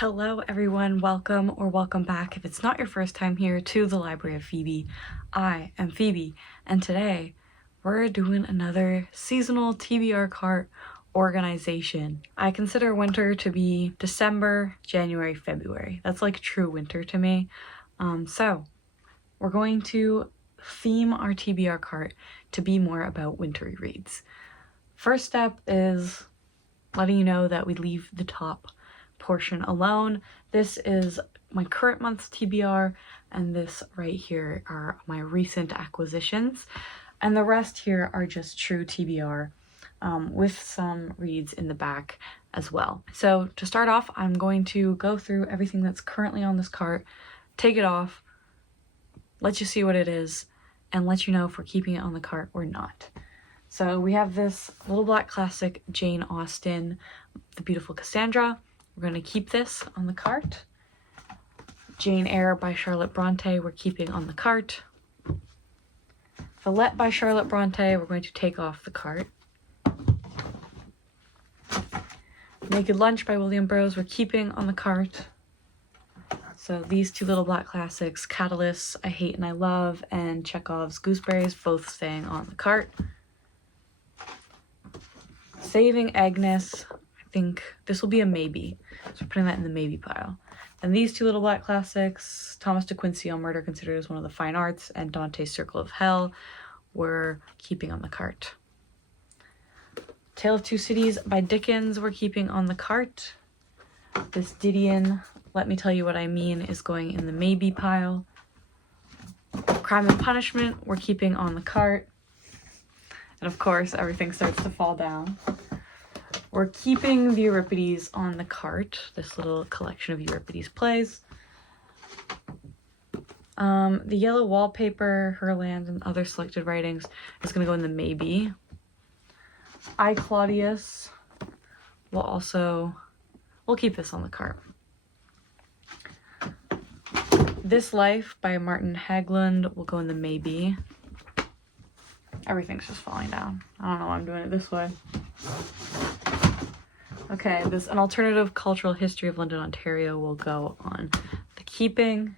Hello everyone, welcome or welcome back if it's not your first time here to the Library of Phoebe. I am Phoebe, and today we're doing another seasonal TBR cart organization. I consider winter to be December, January, February. That's like true winter to me. So we're going to theme our TBR cart to be more about wintry reads. First step is letting you know that we leave the top portion alone. This is my current month's TBR, and this right here are my recent acquisitions, and the rest here are just true TBR with some reads in the back as well. So to start off, I'm going to go through everything that's currently on this cart, take it off, let you see what it is, and let you know if we're keeping it on the cart or not. So we have this little black classic, Jane Austen, The Beautiful Cassandra. We're going to keep this on the cart. Jane Eyre by Charlotte Bronte, we're keeping on the cart. Villette by Charlotte Bronte, we're going to take off the cart. Naked Lunch by William Burroughs, we're keeping on the cart. So these two little black classics, Catalyst, I Hate and I Love, and Chekhov's Gooseberries, both staying on the cart. Saving Agnes, I think this will be a maybe. So we're putting that in the maybe pile. And these two little black classics, Thomas de Quincey on Murder, considered as one of the fine arts, and Dante's Circle of Hell, we're keeping on the cart. Tale of Two Cities by Dickens, we're keeping on the cart. This Didion, Let Me Tell You What I Mean, is going in the maybe pile. Crime and Punishment, we're keeping on the cart. And of course, everything starts to fall down. We're keeping the Euripides on the cart, this little collection of Euripides plays. The Yellow Wallpaper, Herland, and Other Selected Writings is going to go in the maybe. I, Claudius, we'll keep this on the cart. This Life by Martin Hagland will go in the maybe. Everything's just falling down. I don't know why I'm doing it this way. Okay, An Alternative Cultural History of London, Ontario will go on the keeping.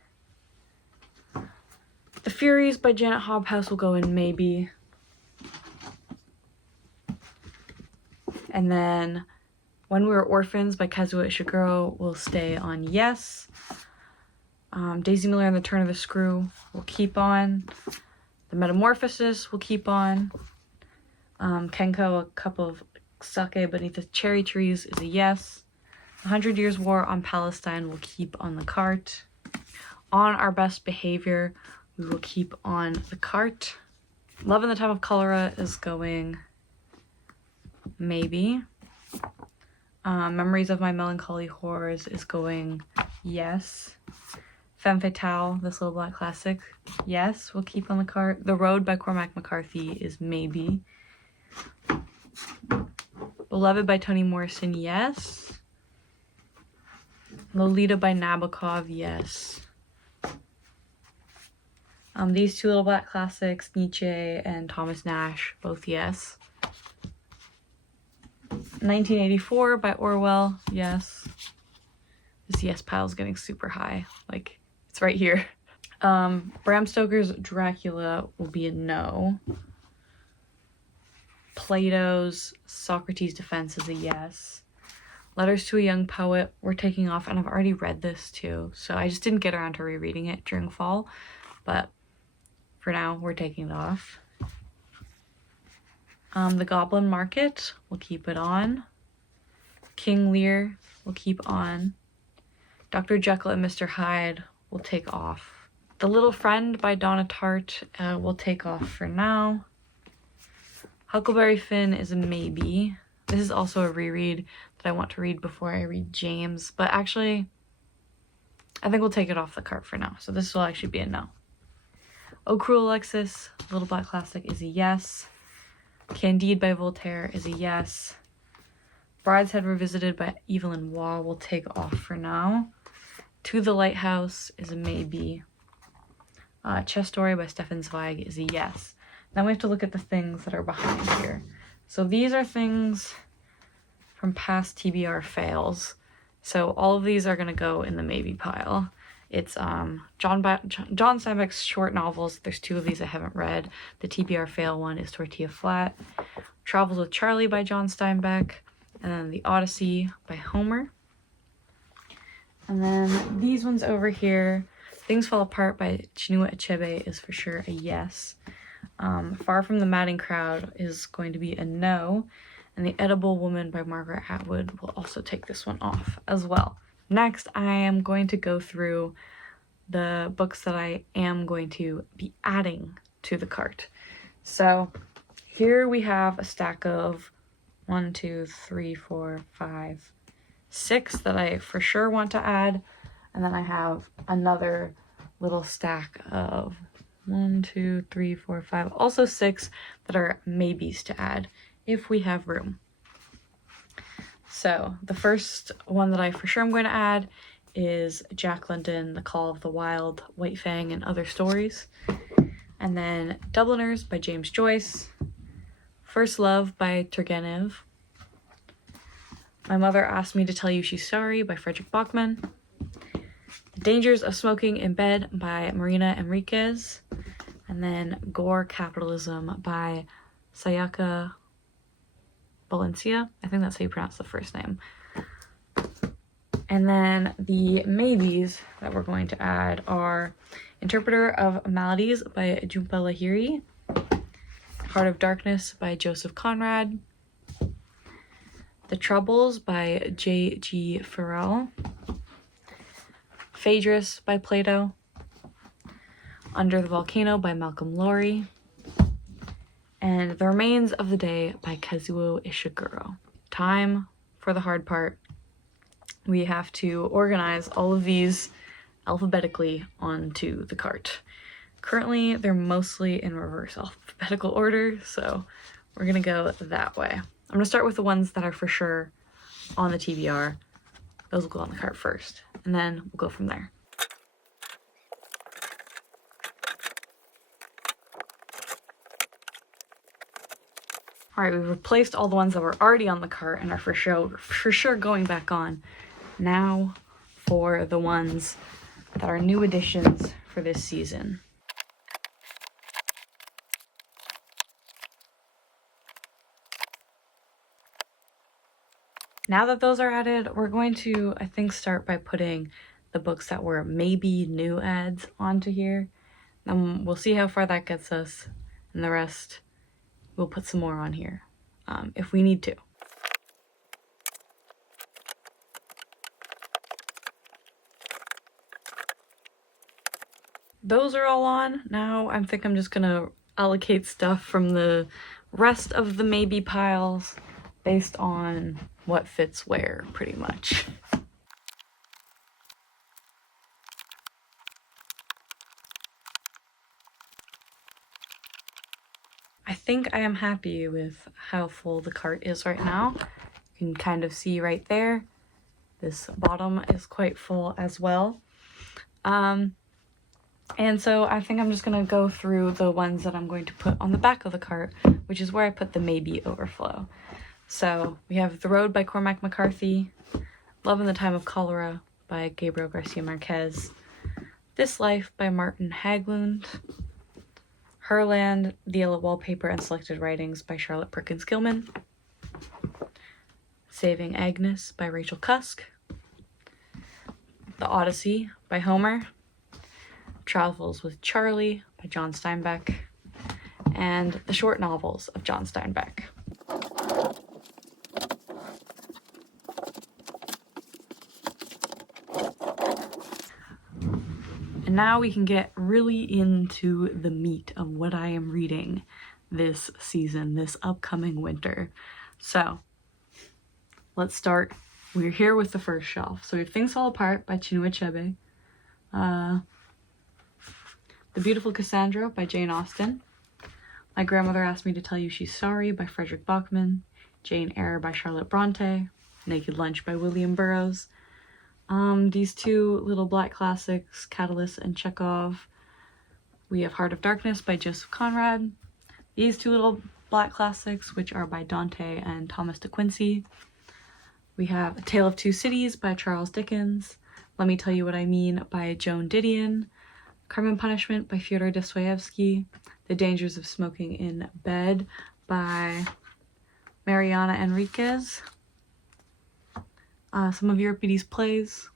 The Furies by Janet Hobhouse will go in maybe. And then When We Were Orphans by Kazuo Ishiguro will stay on yes. Daisy Miller and the Turn of the Screw will keep on. The Metamorphosis will keep on. Kenko, A Cup of Sake Beneath the Cherry Trees is a yes. 100 Years War on Palestine will keep on the cart. On Our Best Behavior, we will keep on the cart. Love in the Time of Cholera is going maybe. Memories of My Melancholy Horrors is going yes. Femme Fatale, this little black classic, yes, we'll keep on the cart. The Road by Cormac McCarthy is maybe. Beloved by Toni Morrison, yes. Lolita by Nabokov, yes. These two little black classics, Nietzsche and Thomas Nash, both yes. 1984 by Orwell, yes. This yes pile is getting super high, like it's right here. Bram Stoker's Dracula will be a no. Plato's Socrates' Defense is a yes. Letters to a Young Poet we're taking off, and I've already read this too, so I just didn't get around to rereading it during fall, but for now we're taking it off. The Goblin Market, we'll keep it on. King Lear will keep on. Dr. Jekyll and Mr. Hyde will take off. The Little Friend by Donna Tartt will take off for now. Huckleberry Finn is a maybe. This is also a reread that I want to read before I read James, but actually I think we'll take it off the cart for now, so this will actually be a no. Oh Cruel Alexis, Little Black Classic, is a yes. Candide by Voltaire is a yes. Brideshead Revisited by Evelyn Waugh will take off for now. To the Lighthouse is a maybe. Chess Story by Stefan Zweig is a yes. Now we have to look at the things that are behind here. So these are things from past TBR fails. So all of these are going to go in the maybe pile. It's John Steinbeck's short novels. There's 2 of these I haven't read. The TBR fail one is Tortilla Flat. Travels with Charlie by John Steinbeck. And then The Odyssey by Homer. And then these ones over here, Things Fall Apart by Chinua Achebe is for sure a yes. Far from the Madding Crowd is going to be a no. And The Edible Woman by Margaret Atwood will also take this one off as well. Next, I am going to go through the books that I am going to be adding to the cart. So here we have a stack of 1, 2, 3, 4, 5, 6 that I for sure want to add. And then I have another little stack of 1, 2, 3, 4, 5, also 6 that are maybes to add if we have room. So the first one that I for sure am going to add is Jack London, The Call of the Wild, White Fang, and Other Stories. And then Dubliners by James Joyce. First Love by Turgenev. My Mother Asked Me to Tell You She's Sorry by Frederick Bachman. The Dangers of Smoking in Bed by Marina Enriquez. And then Gore Capitalism by Sayaka Valencia. I think that's how you pronounce the first name. And then the maybes that we're going to add are Interpreter of Maladies by Jhumpa Lahiri, Heart of Darkness by Joseph Conrad, The Troubles by J.G. Farrell, Phaedrus by Plato, Under the Volcano by Malcolm Lowry, and The Remains of the Day by Kazuo Ishiguro. Time for the hard part. We have to organize all of these alphabetically onto the cart. Currently, they're mostly in reverse alphabetical order, so we're gonna go that way. I'm gonna start with the ones that are for sure on the TBR. Those will go on the cart first, and then we'll go from there. All right, we've replaced all the ones that were already on the cart and are for sure going back on. Now for the ones that are new additions for this season. Now that those are added, we're going to, I think, start by putting the books that were maybe new adds onto here. Then we'll see how far that gets us, and the rest we'll put some more on here if we need to. Those are all on. Now I think I'm just gonna allocate stuff from the rest of the maybe piles based on what fits where, pretty much. I think I am happy with how full the cart is right now. You can kind of see right there. This bottom is quite full as well. And so I think I'm just gonna go through the ones that I'm going to put on the back of the cart, which is where I put the maybe overflow. So we have The Road by Cormac McCarthy, Love in the Time of Cholera by Gabriel Garcia Marquez, This Life by Martin Haglund, Herland, The Yellow Wallpaper and Selected Writings by Charlotte Perkins Gilman, Saving Agnes by Rachel Cusk, The Odyssey by Homer, Travels with Charlie by John Steinbeck, and the short novels of John Steinbeck. And now we can get really into the meat of what I am reading this season, this upcoming winter. So let's start. We're here with the first shelf. So we have Things Fall Apart by Chinua Achebe, The Beautiful Cassandra by Jane Austen, My Grandmother Asked Me to Tell You She's Sorry by Frederick Bachman, Jane Eyre by Charlotte Bronte, Naked Lunch by William Burroughs. These two little black classics, Catalyst and Chekhov. We have Heart of Darkness by Joseph Conrad. These two little black classics, which are by Dante and Thomas de Quincey. We have A Tale of Two Cities by Charles Dickens, Let Me Tell You What I Mean by Joan Didion, Crime and Punishment by Fyodor Dostoevsky, The Dangers of Smoking in Bed by Mariana Enriquez, some of Euripides' plays,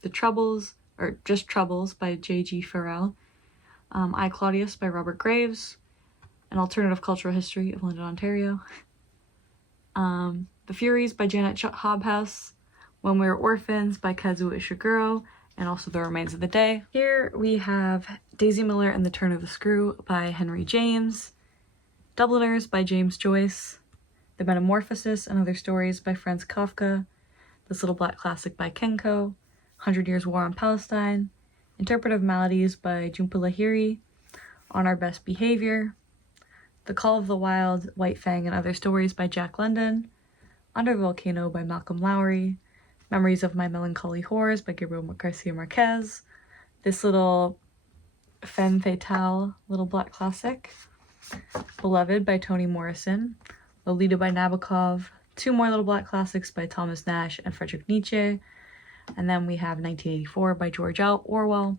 The Troubles, or Just Troubles by J.G. Farrell, I, Claudius by Robert Graves, An Alternative Cultural History of London, Ontario, The Furies by Janet Hobhouse, When We Were Orphans by Kazuo Ishiguro, and also The Remains of the Day. Here we have Daisy Miller and the Turn of the Screw by Henry James, Dubliners by James Joyce, The Metamorphosis and Other Stories by Franz Kafka, This Little Black Classic by Kenko, 100 Years War on Palestine, Interpretive Maladies by Jhumpa Lahiri, On Our Best Behavior, The Call of the Wild, White Fang and Other Stories by Jack London, Under the Volcano by Malcolm Lowry, Memories of My Melancholy Horrors by Gabriel Garcia Marquez, This Little Femme Fatale, Little Black Classic, Beloved by Toni Morrison, Lolita by Nabokov, two more Little Black Classics by Thomas Nash and Friedrich Nietzsche, and then we have 1984 by George Orwell,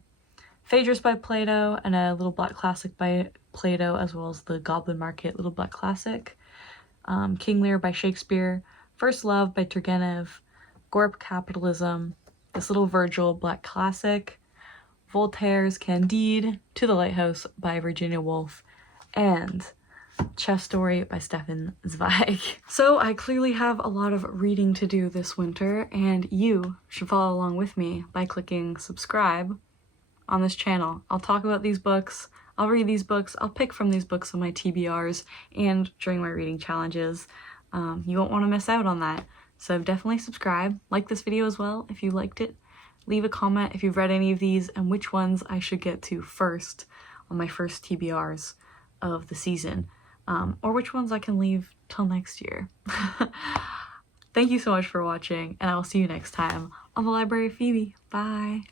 Phaedrus by Plato, and a Little Black Classic by Plato, as well as the Goblin Market Little Black Classic, King Lear by Shakespeare, First Love by Turgenev, Gorp Capitalism, This Little Virgil Black Classic, Voltaire's Candide, To the Lighthouse by Virginia Woolf, and Chess Story by Stefan Zweig. So I clearly have a lot of reading to do this winter, and you should follow along with me by clicking subscribe on this channel. I'll talk about these books, I'll read these books, I'll pick from these books on my TBRs and during my reading challenges. You won't want to miss out on that. So definitely subscribe, like this video as well if you liked it, leave a comment if you've read any of these and which ones I should get to first on my first TBRs of the season, or which ones I can leave till next year. Thank you so much for watching, and I will see you next time on the Library of Phoebe. Bye!